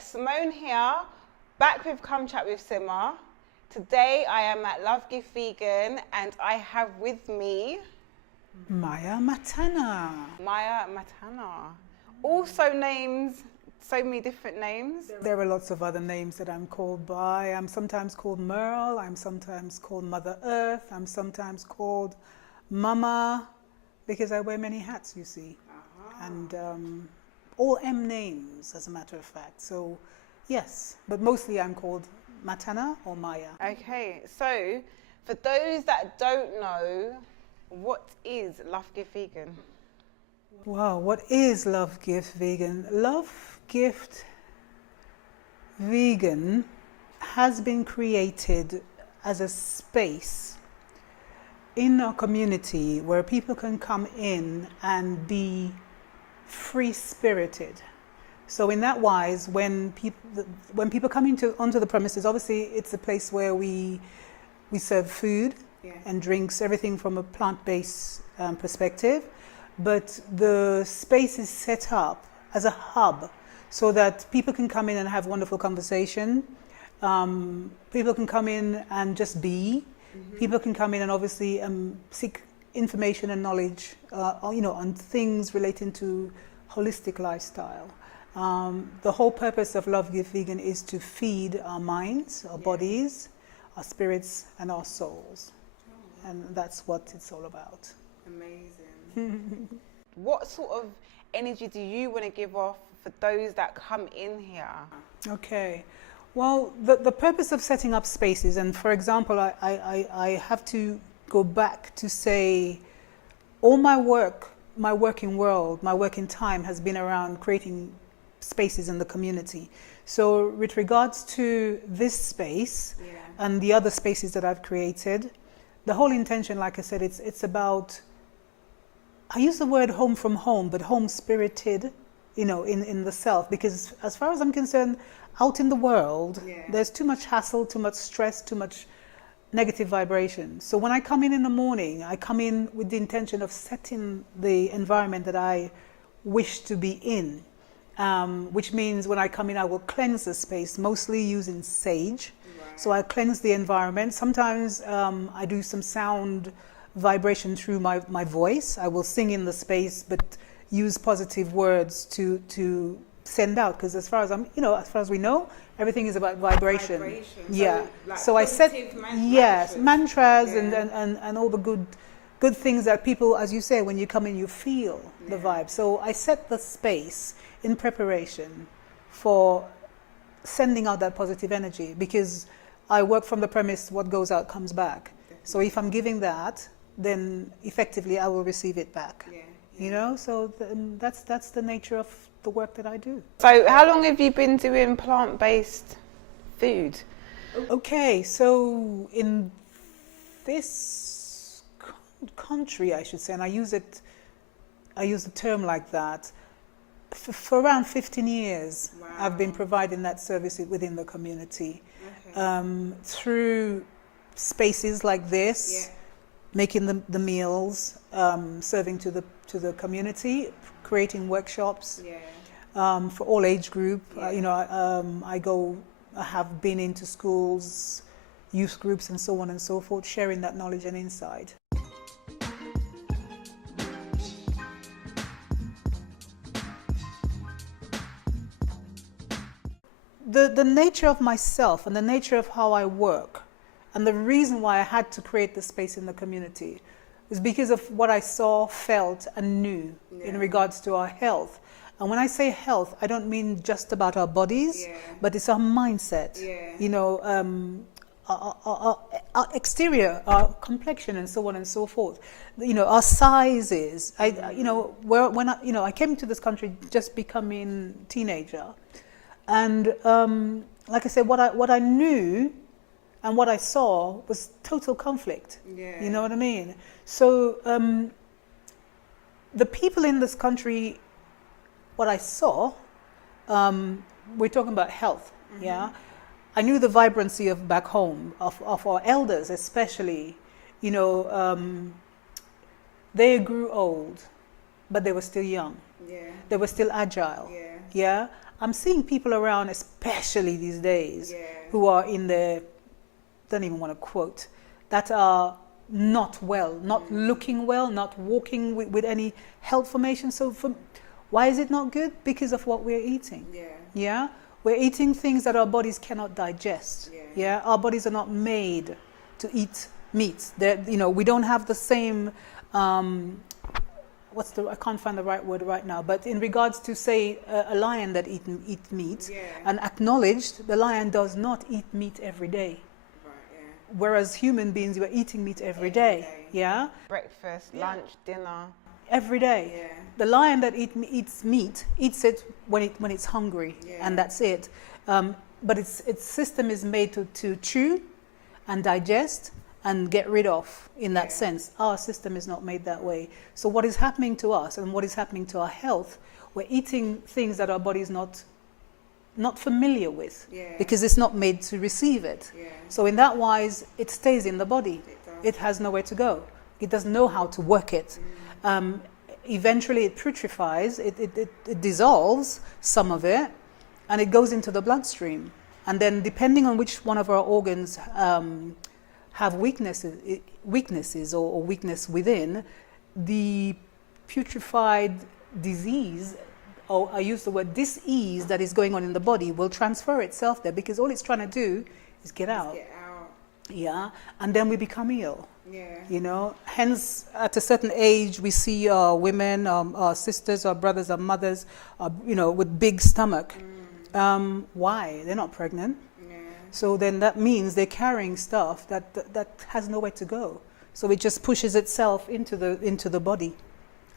Simone here, back with Come Chat with Sima. Today I am at Love Gift Vegan and I have with me Maya Matanah. Maya Matanah. Also names, so many different names. There are lots of other names that I'm called by. I'm sometimes called Merle, I'm sometimes called Mother Earth, I'm sometimes called Mama, because I wear many hats, you see. And all M names, as a matter of fact. So, yes, but mostly I'm called Matanah or Maya. Okay, so for those that don't know, what is Love Gift Vegan? Wow, what is Love Gift Vegan? Love Gift Vegan has been created as a space in our community where people can come in and be free-spirited. So in that wise, when people come onto the premises, obviously it's a place where we serve food and drinks, everything from a plant-based perspective. But the space is set up as a hub so that people can come in and have wonderful conversation. People can come in and just be. People can come in and obviously seek information and knowledge, on things relating to holistic lifestyle. The whole purpose of Love Gift Vegan is to feed our minds, our bodies, our spirits, and our souls. And that's what it's all about. Amazing. What sort of energy do you want to give off for those that come in here? Okay. Well, the purpose of setting up spaces, and for example, I have to go back to say all my working world, my working time has been around creating spaces in the community. So with regards to this space and the other spaces that I've created, the whole intention, like I said, it's about, I use the word home from home, but home spirited, in the self, because as far as I'm concerned, out in the world, there's too much hassle, too much stress, too much negative vibration. So when I come in the morning, I come in with the intention of setting the environment that I wish to be in, which means when I come in, I will cleanse the space, mostly using sage. So I cleanse the environment. Sometimes I do some sound vibration through my voice. I will sing in the space, but use positive words to send out, because as far as we know, everything is about vibration. So I set mantras and all the good things that people, as you say, when you come in, you feel the vibe. So I set the space in preparation for sending out that positive energy, because I work from the premise what goes out comes back. So if I'm giving that, then effectively I will receive it back. So that's the nature of the work that I do. So how long have you been doing plant-based food? Okay, so in this country, I should say, and I use the term like that, for around 15 years, I've been providing that service within the community. Through spaces like this, making the meals, serving to the community, creating workshops for all age group. I have been into schools, youth groups, and so on and so forth, sharing that knowledge and insight. The nature of myself and the nature of how I work, and the reason why I had to create the space in the community is because of what I saw, felt, and knew in regards to our health. And when I say health, I don't mean just about our bodies, but it's our mindset. Our exterior, our complexion, and so on and so forth. Our sizes. I came to this country just becoming teenager, and like I said, what I knew and what I saw was total conflict. You know what I mean? So the people in this country, what I saw, we're talking about health, I knew the vibrancy of back home, of our elders especially. They grew old, but they were still young. They were still agile. I'm seeing people around, especially these days, Yeah. who are in their, don't even want to quote, that are not well, not looking well, not walking with any health formation. So why is it not good? Because of what we're eating. Yeah. Yeah? We're eating things that our bodies cannot digest. Yeah. Yeah? Our bodies are not made to eat meat. You know, we don't have the same, I can't find the right word right now, but in regards to, say, a lion that eat meat, Yeah. and acknowledged the lion does not eat meat every day. Right, yeah. Whereas human beings, we're eating meat every day. Yeah? Breakfast, Yeah. lunch, dinner. Every day. Yeah. The lion that eats meat eats it when it's hungry, Yeah. and that's it. But its system is made to chew and digest and get rid of, in that sense. Our system is not made that way. So what is happening to us and what is happening to our health, we're eating things that our body is not familiar with, because it's not made to receive it. Yeah. So in that wise, it stays in the body. It does. It has nowhere to go. It doesn't know how to work it. Eventually it putrefies, it dissolves some of it, and it goes into the bloodstream. And then depending on which one of our organs have weaknesses or weakness within, the putrefied disease, or I use the word disease, that is going on in the body will transfer itself there, because all it's trying to do is get out. Get out. Yeah, and then we become ill. Yeah. You know, hence at a certain age we see women, our sisters, our brothers, our mothers, you know, with big stomach. Why? They're not pregnant. Yeah. So then that means they're carrying stuff that has nowhere to go. So it just pushes itself into the body,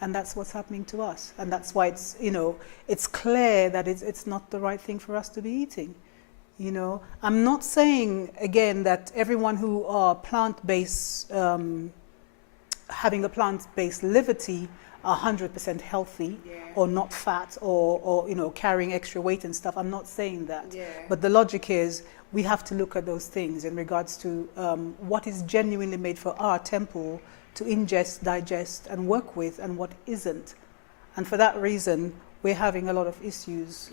and that's what's happening to us. And that's why it's, you know, it's clear that it's not the right thing for us to be eating. You know, I'm not saying again that everyone who are plant-based, having a plant-based livity, are 100% healthy, or not fat, or you know, carrying extra weight and stuff. I'm not saying that. Yeah. But the logic is we have to look at those things in regards to what is genuinely made for our temple to ingest, digest, and work with, and what isn't. And for that reason, we're having a lot of issues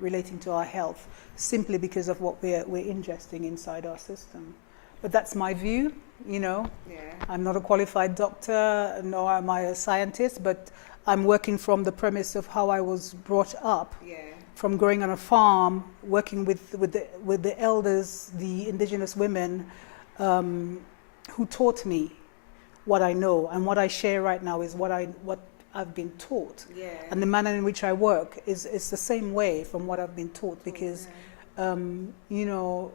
relating to our health, simply because of what we're ingesting inside our system. But that's my view, you know. Yeah. I'm not a qualified doctor, nor am I a scientist, but I'm working from the premise of how I was brought up. Yeah. From growing on a farm, working with the elders, the indigenous women, who taught me what I know, and what I share right now is what I've been taught. Yeah. And the manner in which I work is the same way from what I've been taught, because you know,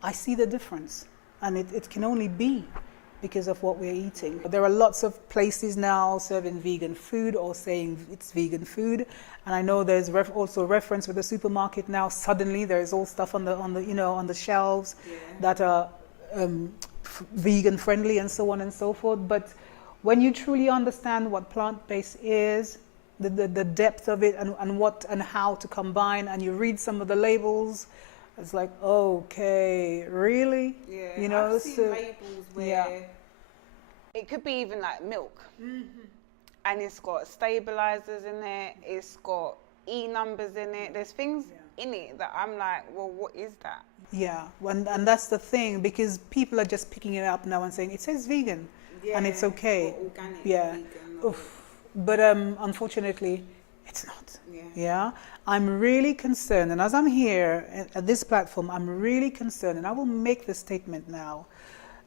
I see the difference, and it can only be because of what we're eating. There are lots of places now serving vegan food, or saying it's vegan food, and I know there's also reference with the supermarket now. Suddenly there's all stuff on the you know, on the shelves that are vegan friendly and so on and so forth. But when you truly understand what plant-based is, the depth of it, and what and how to combine, and you read some of the labels, it's like, okay, really? Yeah. You know, I've seen labels where it could be even like milk, and it's got stabilizers in it, it's got E numbers in it, there's things in it that I'm like, well, what is that? Yeah, and that's the thing, because people are just picking it up now and saying it says vegan, and it's okay. Or organic, vegan. Oof. But unfortunately, it's not. Yeah, I'm really concerned, and as I'm here at this platform, I'm really concerned, and I will make the statement now,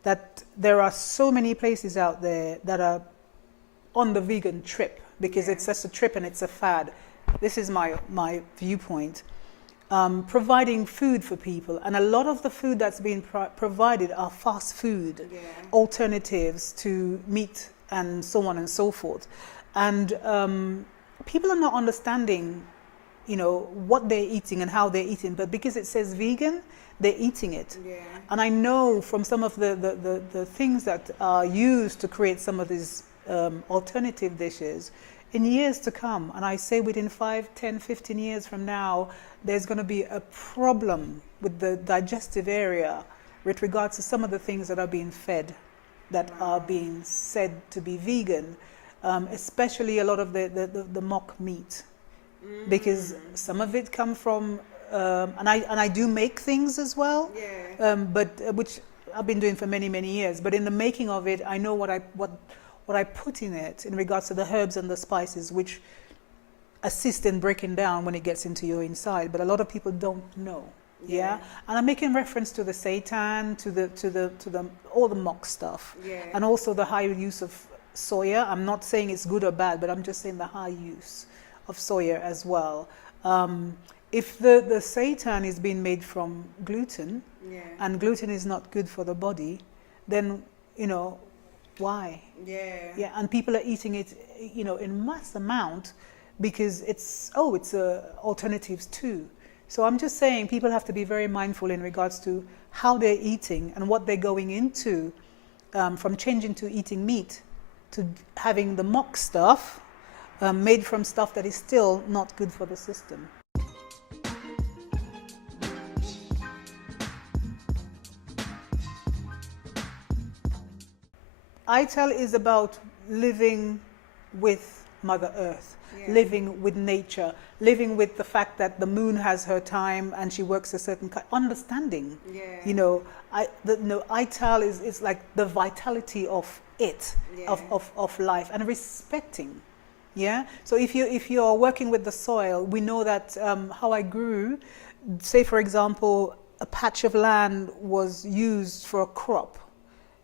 that there are so many places out there that are on the vegan trip, because it's just a trip and it's a fad. This is my viewpoint. Providing food for people, and a lot of the food that's being provided are fast food alternatives to meat and so on and so forth, and people are not understanding, you know, what they're eating and how they're eating, but because it says vegan, they're eating it. And I know from some of the things that are used to create some of these alternative dishes, in years to come, and I say within 5, 10, 15 years from now, there's going to be a problem with the digestive area with regards to some of the things that are being fed, that are being said to be vegan, especially a lot of the mock meat. because some of it come from, and I do make things as well, but which I've been doing for many, many years. But in the making of it, I know what I put in it in regards to the herbs and the spices, which assist in breaking down when it gets into your inside. But a lot of people don't know. Yeah, and I'm making reference to the seitan, to the all the mock stuff, and also the high use of soya. I'm not saying it's good or bad, but I'm just saying the high use of soya as well. If the seitan is being made from gluten, and gluten is not good for the body, then why? Yeah, and people are eating it, in mass amount because it's alternatives too. So I'm just saying people have to be very mindful in regards to how they're eating and what they're going into, from changing to eating meat to having the mock stuff made from stuff that is still not good for the system. Ital is about living with Mother Earth. Living with nature, living with the fact that the moon has her time and she works a certain kind, understanding. Ital is like the vitality of it, of life, and respecting. Yeah. So if you are working with the soil, we know that how I grew. Say for example, a patch of land was used for a crop.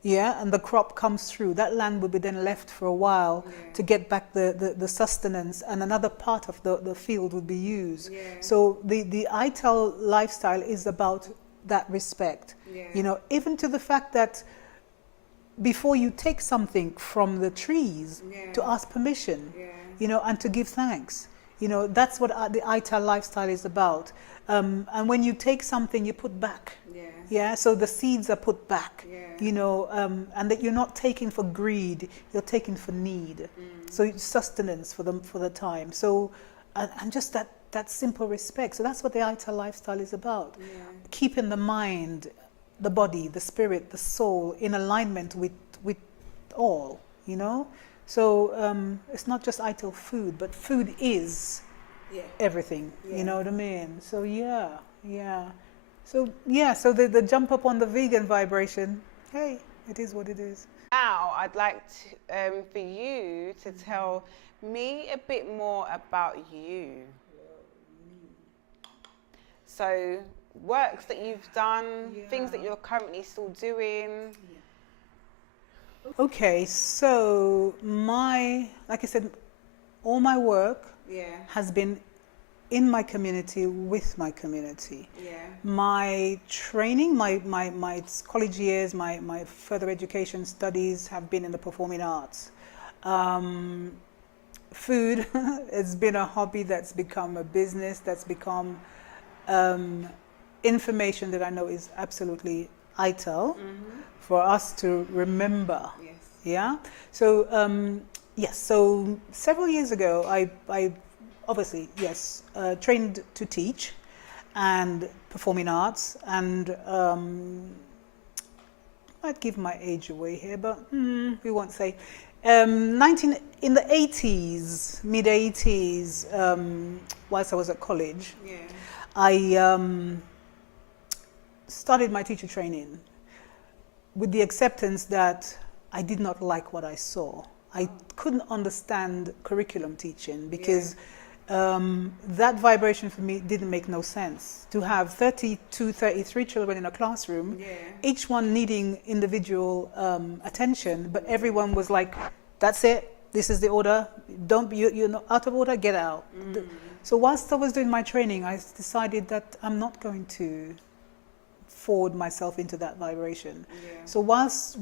Yeah, and the crop comes through. That land will be then left for a while to get back the sustenance, and another part of the field would be used. So the Ital lifestyle is about that respect. Even to the fact that before you take something from the trees, to ask permission, and to give thanks. That's what the Ital lifestyle is about. And when you take something, you put back. So the seeds are put back. And that you're not taking for greed, you're taking for need. So it's sustenance for the time. So and just that simple respect. So that's what the Ital lifestyle is about. Keeping the mind, the body, the spirit, the soul in alignment with all. So it's not just Ital food, but food is everything. You know what I mean? So So the jump up on the vegan vibration, hey, it is what it is. Now I'd like for you to tell me a bit more about you. So works that you've done, things that you're currently still doing. Okay, so like I said, all my work has been in my community, with my community. My training, my college years, my further education studies have been in the performing arts. Food has been a hobby that's become a business, that's become information that I know is absolutely vital for us to remember. So so several years ago I obviously trained to teach and performing arts, and I'd give my age away here, but we won't say. In the 80s, mid 80s, whilst I was at college, I started my teacher training with the acceptance that I did not like what I saw. I couldn't understand curriculum teaching because that vibration for me didn't make no sense. To have 32, 33 children in a classroom, each one needing individual attention, but everyone was like, that's it, this is the order, you're not out of order, get out. So whilst I was doing my training, I decided that I'm not going to forward myself into that vibration. So whilst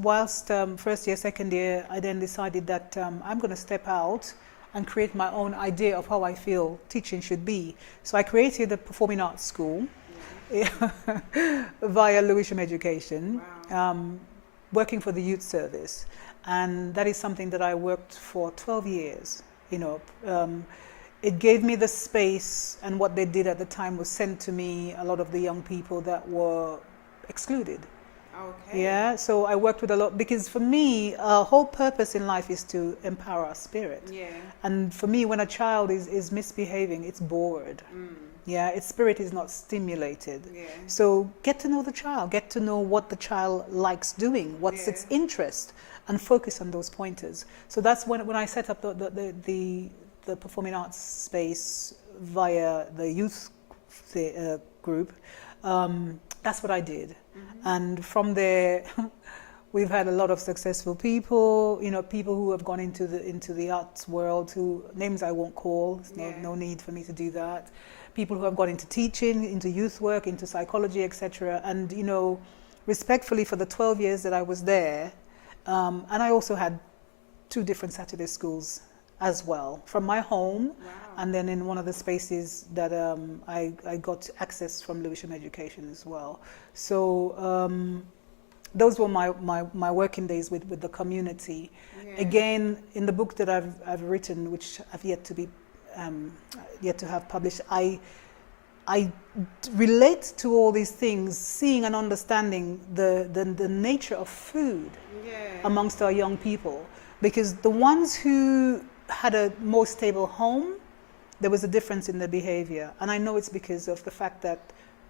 first year, second year, I then decided that I'm going to step out and create my own idea of how I feel teaching should be. So I created a performing arts school via Lewisham Education, working for the youth service. And that is something that I worked for 12 years. It gave me the space, and what they did at the time was send to me a lot of the young people that were excluded. Okay. Yeah, so I worked with a lot because for me, our whole purpose in life is to empower our spirit. Yeah. And for me, when a child is misbehaving, it's bored. Yeah, its spirit is not stimulated. Yeah. So get to know the child, get to know what the child likes doing, what's its interest, and focus on those pointers. So that's when I set up the performing arts space via the youth group. That's what I did. And from there, we've had a lot of successful people, you know, people who have gone into the arts world, who names I won't call. There's no need for me to do that. People who have gone into teaching, into youth work, into psychology, etc. And, you know, respectfully, for the 12 years that I was there, and I also had 2 different Saturday schools as well, from my home, and then in one of the spaces that I got access from Lewisham Education as well. So those were my working days with the community. Again, in the book that I've written, which I've yet to have published, I relate to all these things, seeing and understanding the nature of food amongst our young people, because the ones who had a more stable home, there was a difference in their behavior, and I know it's because of the fact that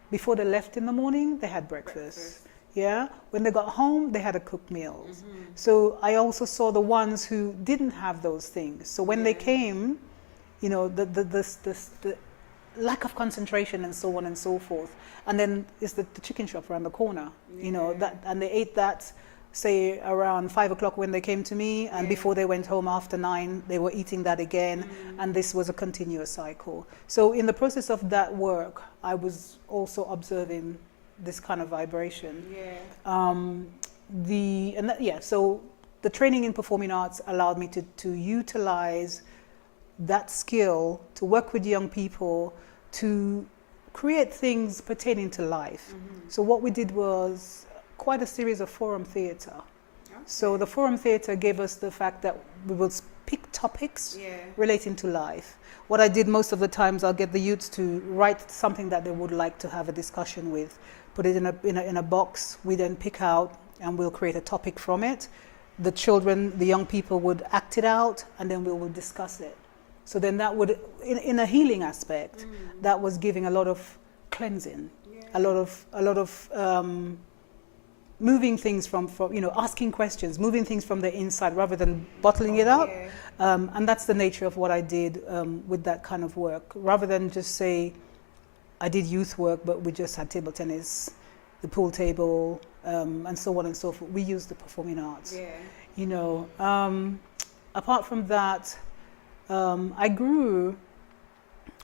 before they left in the morning, they had breakfast. Yeah, when they got home, they had to cook meals. So I also saw the ones who didn't have those things. So when they came, you know, the lack of concentration and so on and so forth. And then it's the chicken shop around the corner, you know, that, and they ate that, say, around 5 o'clock when they came to me, and before they went home after 9, they were eating that again, and this was a continuous cycle. So in the process of that work, I was also observing this kind of vibration. So the training in performing arts allowed me to utilize that skill to work with young people to create things pertaining to life. So what we did was quite a series of forum theatre. So the forum theatre gave us the fact that we would pick topics relating to life. What I did most of the times, I'll get the youths to write something that they would like to have a discussion with, put it in a box, we then pick out, and we'll create a topic from it. The children, the young people would act it out, and then we will discuss it. So then that would, in a healing aspect, that was giving a lot of cleansing, a lot of moving things from, you know, asking questions, moving things from the inside rather than bottling it up. And that's the nature of what I did with that kind of work. Rather than just say, I did youth work, but we just had table tennis, the pool table, and so on and so forth. We used the performing arts. You know, apart from that, I grew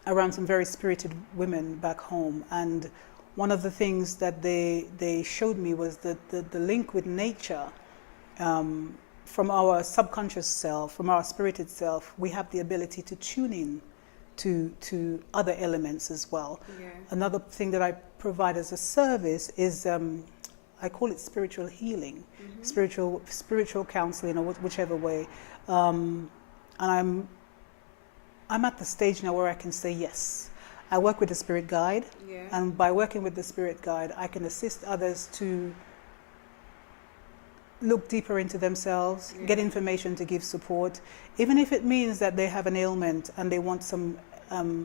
around some very spirited women back home, and one of the things that they showed me was the link with nature. From our subconscious self, from our spirited self, we have the ability to tune in to other elements as well. Another thing that I provide as a service is, I call it spiritual healing, spiritual counseling, or whichever way. And I'm at the stage now where I can say yes. I work with the spirit guide, and by working with the spirit guide, I can assist others to look deeper into themselves, get information to give support, even if it means that they have an ailment and they want some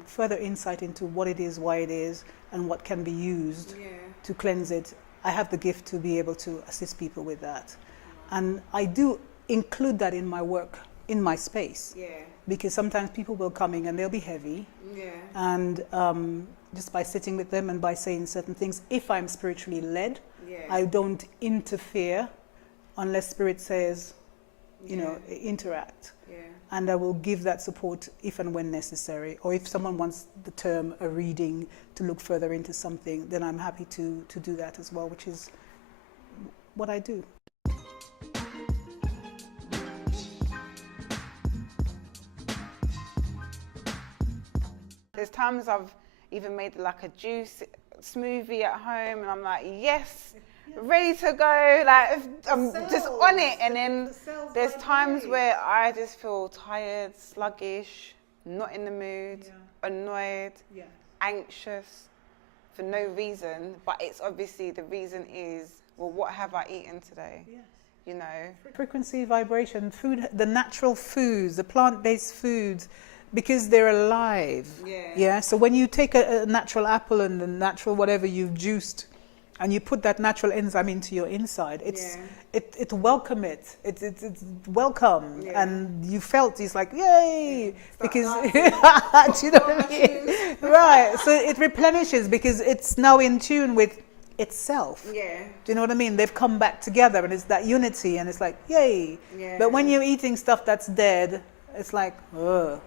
further insight into what it is, why it is, and what can be used to cleanse it. I have the gift to be able to assist people with that. And I do include that in my work, in my space. Because sometimes people will come in and they'll be heavy. And just by sitting with them and by saying certain things, if I'm spiritually led, I don't interfere unless spirit says, you know, interact. And I will give that support if and when necessary. Or if someone wants the term a reading to look further into something, then I'm happy to do that as well, which is what I do. There's times I've even made like a juice smoothie at home, and I'm like, yes, ready to go, like I'm just on it. And then there's times where I just feel tired, sluggish, not in the mood, annoyed, anxious for no reason, but it's obviously the reason is Well, what have I eaten today? Yes. You know, Frequency, vibration, food, the natural foods, the plant-based foods, because they're alive. Yeah. So when you take a natural apple and a natural whatever you've juiced, and you put that natural enzyme into your inside, it welcome it. It's welcome, and you felt it's like yay because do you know what I mean? Right. So it replenishes because it's now in tune with itself. Yeah. Do you know what I mean? They've come back together, and it's that unity, and it's like yay. Yeah. But when you're eating stuff that's dead, it's like ugh.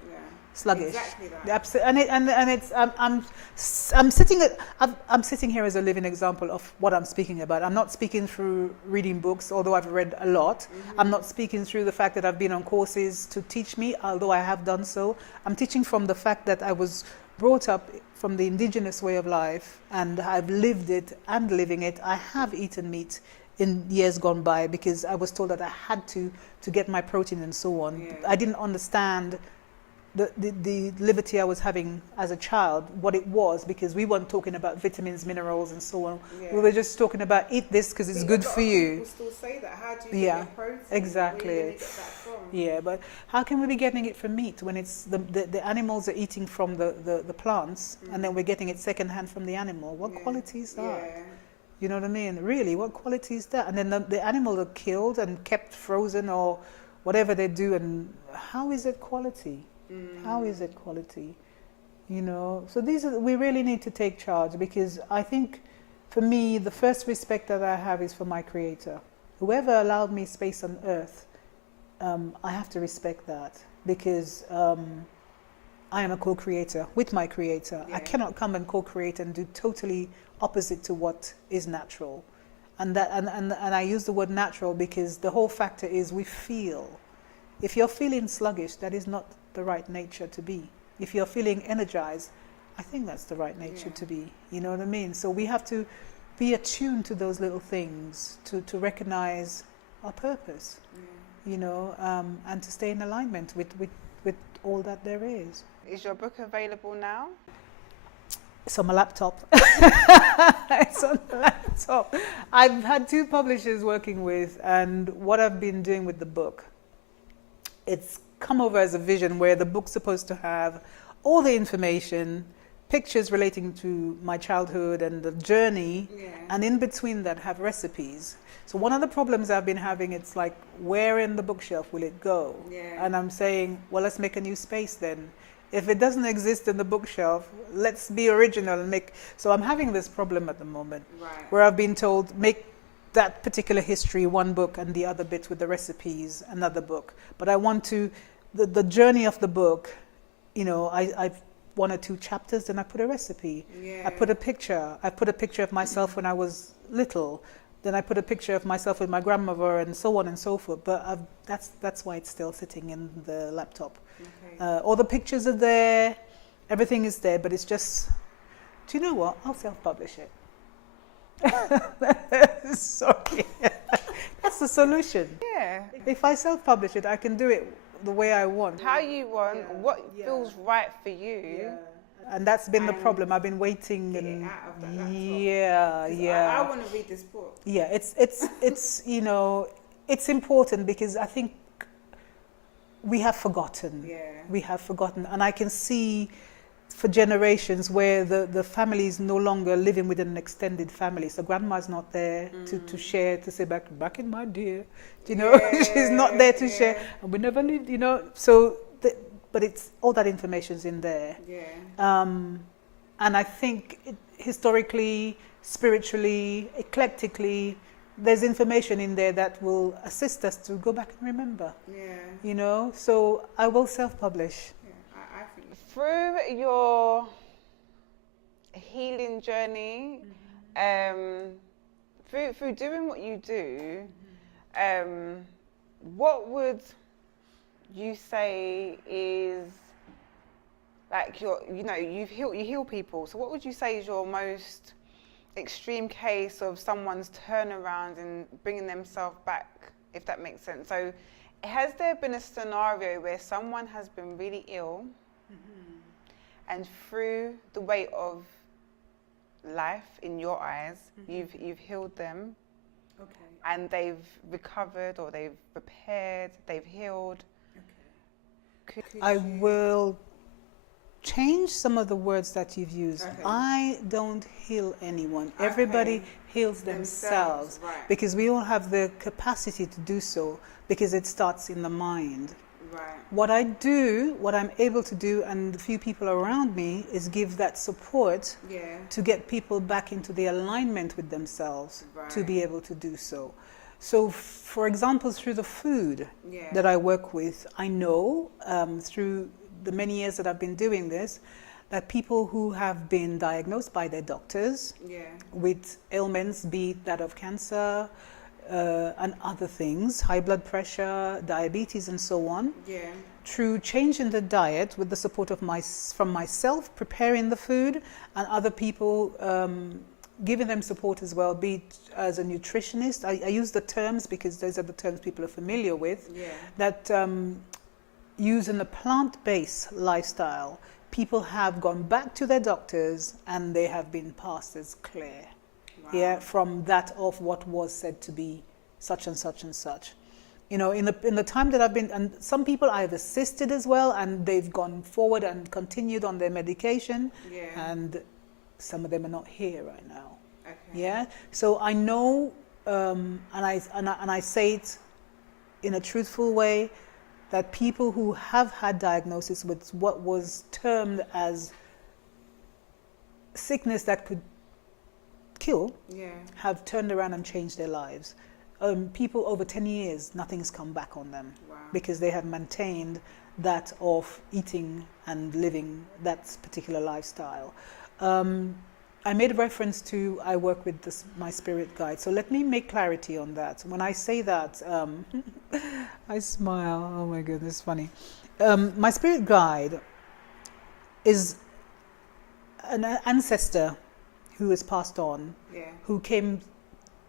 Sluggish. Exactly that. And it's I'm sitting here as a living example of what I'm speaking about. I'm not speaking through reading books, although I've read a lot. Mm-hmm. I'm not speaking through the fact that I've been on courses to teach me, although I have done so. I'm teaching from the fact that I was brought up from the indigenous way of life, and I've lived it and living it. I have eaten meat in years gone by because I was told that I had to get my protein and so on. Yeah. I didn't understand the livity I was having as a child, what it was, because we weren't talking about vitamins, minerals, and so on. Yeah. We were just talking about eat this because it's good for you. People still say that. How do you get your protein? Exactly. Where are you going to get that from? Yeah, but how can we be getting it from meat when it's the animals are eating from the plants, and then we're getting it secondhand from the animal? What quality is that? Yeah. You know what I mean? Really, what quality is that? And then the animals are killed and kept frozen or whatever they do, and how is it quality? How is it quality? You know, so we really need to take charge, because I think for me, the first respect that I have is for my Creator. Whoever allowed me space on earth, I have to respect that, because I am a co-creator with my Creator. Yeah. I cannot come and co-create and do totally opposite to what is natural. And I use the word natural because the whole factor is we feel. If you're feeling sluggish, that is not the right nature to be. If you're feeling energized, I think that's the right nature to be. You know what I mean? So we have to be attuned to those little things to recognize our purpose, you know, and to stay in alignment with all that there is. Is your book available now? It's on my laptop. It's on the laptop. I've had 2 publishers working with, and what I've been doing with the book, it's come over as a vision where the book's supposed to have all the information, pictures relating to my childhood and the journey, and in between that have recipes. So one of the problems I've been having, it's like, where in the bookshelf will it go? And I'm saying, well, let's make a new space then. If it doesn't exist in the bookshelf, let's be original and make. So I'm having this problem at the moment, where I've been told, make that particular history one book and the other bit with the recipes another book. But I want to, the journey of the book, you know, I've 1 or 2 chapters, then I put a recipe. I put a picture. I put a picture of myself when I was little. Then I put a picture of myself with my grandmother, and so on and so forth. But that's why it's still sitting in the laptop. All the pictures are there, everything is there, but it's just, do you know what? I'll self-publish it. Sorry. That's the solution. Yeah. If I self-publish it, I can do it the way I want. How you want, what feels right for you. Yeah. And that's been the problem. I've been waiting. Get it out of that laptop. Yeah. I want to read this book. Yeah, it's you know, it's important because I think we have forgotten. We have forgotten. And I can see for generations where the family is no longer living within an extended family. So grandma's not there to share, to say back in my dear, you know, she's not there to share. And we never lived, you know. So, but it's all that information's in there. And I think historically, spiritually, eclectically, there's information in there that will assist us to go back and remember. You know, so I will self-publish. Through your healing journey, through doing what you do, what would you say is like you heal people. So what would you say is your most extreme case of someone's turnaround and bringing themselves back, if that makes sense? So has there been a scenario where someone has been really ill, and through the weight of life in your eyes, you've healed them, Okay. And they've recovered, or they've repaired, they've healed. Okay. I you... will change some of the words that you've used. Okay. I don't heal anyone. Everybody heals themselves. Right. Because we all have the capacity to do so, because it starts in the mind. Right. What I do, what I'm able to do, and the few people around me, is give that support to get people back into the alignment with themselves to be able to do so. So, for example, through the food that I work with, I know through the many years that I've been doing this, that people who have been diagnosed by their doctors with ailments, be it that of cancer, and other things, high blood pressure, diabetes, and so on. Through changing the diet with the support of from myself, preparing the food, and other people giving them support as well, be it as a nutritionist. I use the terms because those are the terms people are familiar with. That using a plant-based lifestyle, people have gone back to their doctors and they have been passed as clear. From that of what was said to be such and such and such. You know, in the time that I've been, and some people I've assisted as well, and they've gone forward and continued on their medication, and some of them are not here right now. So I know, and I say it in a truthful way, that people who have had diagnosis with what was termed as sickness that could kill have turned around and changed their lives. People over 10 years, nothing's come back on them because they have maintained that of eating and living that particular lifestyle. I made reference to I work with my spirit guide. So let me make clarity on that. When I say that, I smile. Oh my goodness, funny. My spirit guide is an ancestor who has passed on, who came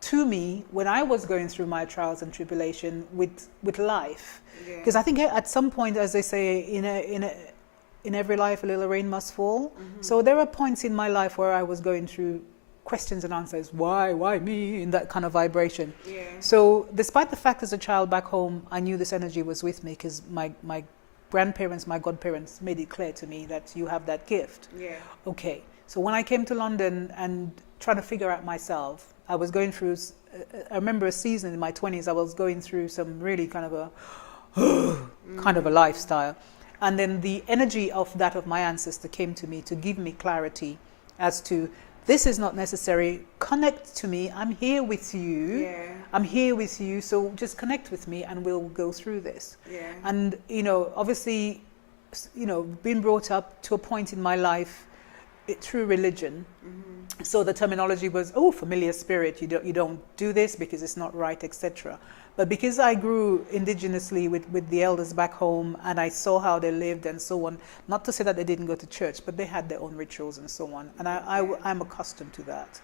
to me when I was going through my trials and tribulation with life. Because I think at some point, as they say, in every life a little rain must fall. So there are points in my life where I was going through questions and answers. Why me? In that kind of vibration. So despite the fact as a child back home, I knew this energy was with me because my grandparents, my godparents made it clear to me that you have that gift. Okay. So when I came to London and trying to figure out myself, I was going through, I remember a season in my 20s, I was going through some really kind of a lifestyle. And then the energy of that of my ancestor came to me to give me clarity as to, this is not necessary, connect to me, I'm here with you, I'm here with you, so just connect with me and we'll go through this. And, you know, obviously, you know, being brought up to a point in my life through religion. So the terminology was, oh, familiar spirit, you don't do this because it's not right, etc. But because I grew indigenously with the elders back home and I saw how they lived and so on, not to say that they didn't go to church, but they had their own rituals and so on. And I'm accustomed to that.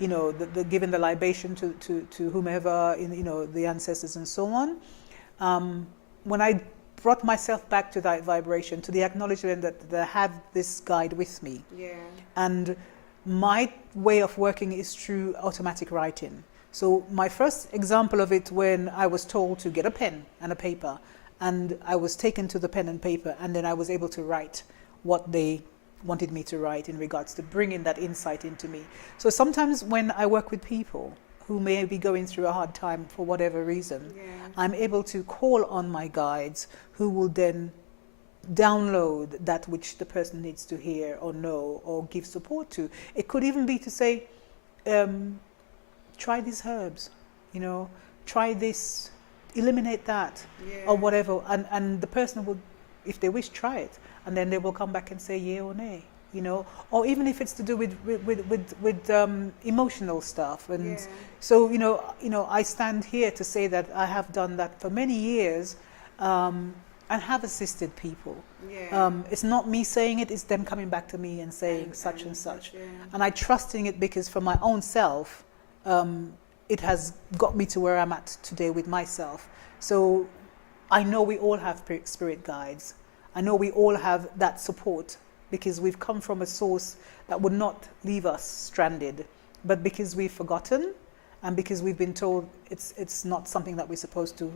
You know, the giving the libation to whomever, you know, the ancestors and so on. When I brought myself back to that vibration, to the acknowledgement that I have this guide with me. And my way of working is through automatic writing. So my first example of it, when I was told to get a pen and a paper, and I was taken to the pen and paper, and then I was able to write what they wanted me to write in regards to bringing that insight into me. So sometimes when I work with people who may be going through a hard time for whatever reason, I'm able to call on my guides who will then download that which the person needs to hear or know or give support to. It could even be to say, try these herbs, you know, try this, eliminate that, or whatever. And the person will, if they wish, try it. And then they will come back and say yay or nay. You know, or even if it's to do with emotional stuff, and so you know, I stand here to say that I have done that for many years, and have assisted people. It's not me saying it; it's them coming back to me and saying such and such, and I trust in it because for my own self, it has got me to where I'm at today with myself. So I know we all have spirit guides. I know we all have that support, because we've come from a source that would not leave us stranded, but because we've forgotten And because we've been told it's not something that we're supposed to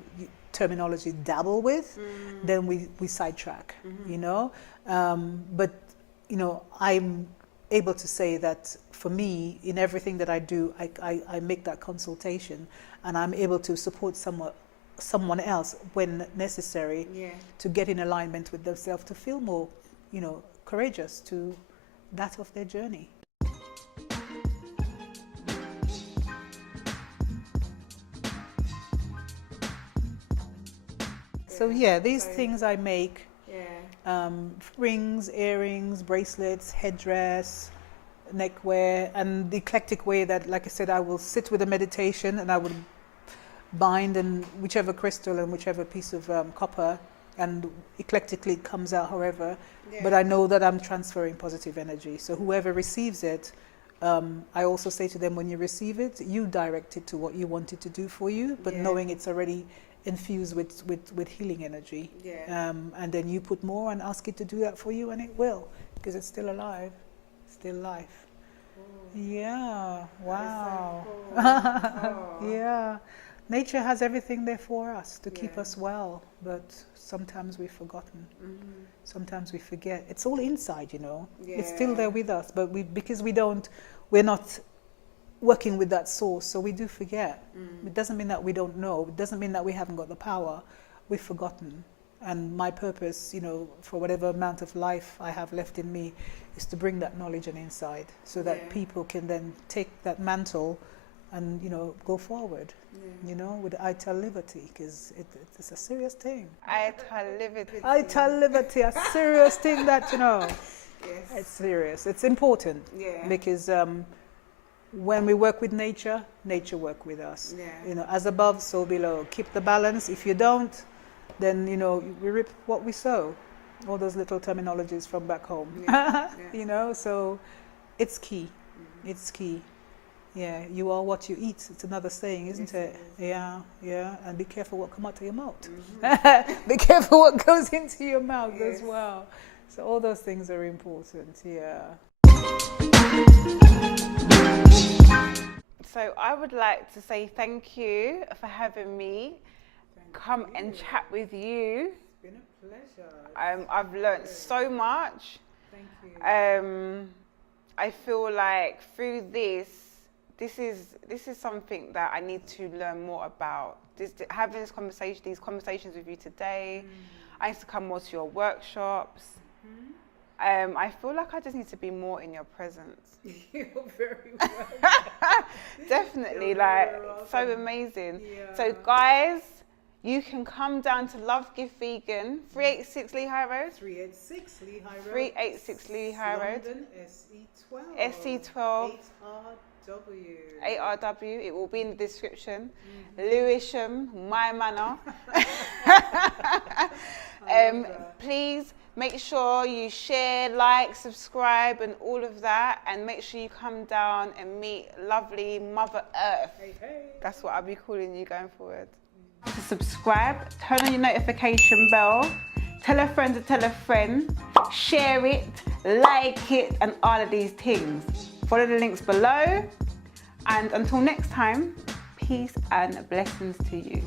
terminology dabble with, then we sidetrack, you know. But, you know, I'm able to say that for me, in everything that I do, I make that consultation, and I'm able to support someone else when necessary to get in alignment with themselves, to feel more, you know, courageous to that of their journey. So yeah, these things I make, rings, earrings, bracelets, headdress, neckwear, and the eclectic way that, like I said, I will sit with a meditation and I would bind and whichever crystal and whichever piece of copper, and eclectically comes out however, but I know that I'm transferring positive energy. So whoever receives it, I also say to them, when you receive it, you direct it to what you want it to do for you, but knowing it's already infused with healing energy. And then you put more and ask it to do that for you, and it will, because it's still alive, still life. Yeah, wow. So cool. Yeah, nature has everything there for us to keep us well, but sometimes we've forgotten. Sometimes we forget. It's all inside, you know. It's still there with us, but because we're not working with that source, so we do forget. It doesn't mean that we don't know. It doesn't mean that we haven't got the power. We've forgotten. And my purpose, you know, for whatever amount of life I have left in me, is to bring that knowledge and insight, so that people can then take that mantle and, you know, go forward, you know, with Ital livity, because it's a serious thing. Ital livity. Ital livity, a serious thing that, you know, it's serious. It's important, because when we work with nature, nature work with us. You know, as above, so below. Keep the balance. If you don't, then, you know, we reap what we sow. All those little terminologies from back home. You know, so it's key. It's key. Yeah, you are what you eat. It's another saying, isn't it? Yeah, and be careful what comes out of your mouth. Be careful what goes into your mouth as well. So all those things are important, So I would like to say thank you for having me come and chat with you. It's been a pleasure. I've learned so much. Thank you. I feel like through this is something that I need to learn more about. Having these conversations with you today. I need to come more to your workshops. I feel like I just need to be more in your presence. You're very welcome. Definitely, like, so amazing. So guys, you can come down to Love Give Vegan, 386 Lehigh Road. 386 Lehigh Road. 386 Lehigh Road. London, SE12. SE12. 8RW. 8RW. It will be in the description. Lewisham, Maya Matanah. Please make sure you share, like, subscribe, and all of that. And make sure you come down and meet lovely Mother Earth. Hey. That's what I'll be calling you going forward. To subscribe, turn on your notification bell, tell a friend to tell a friend, share it, like it, and all of these things. Follow the links below, and until next time, peace and blessings to you.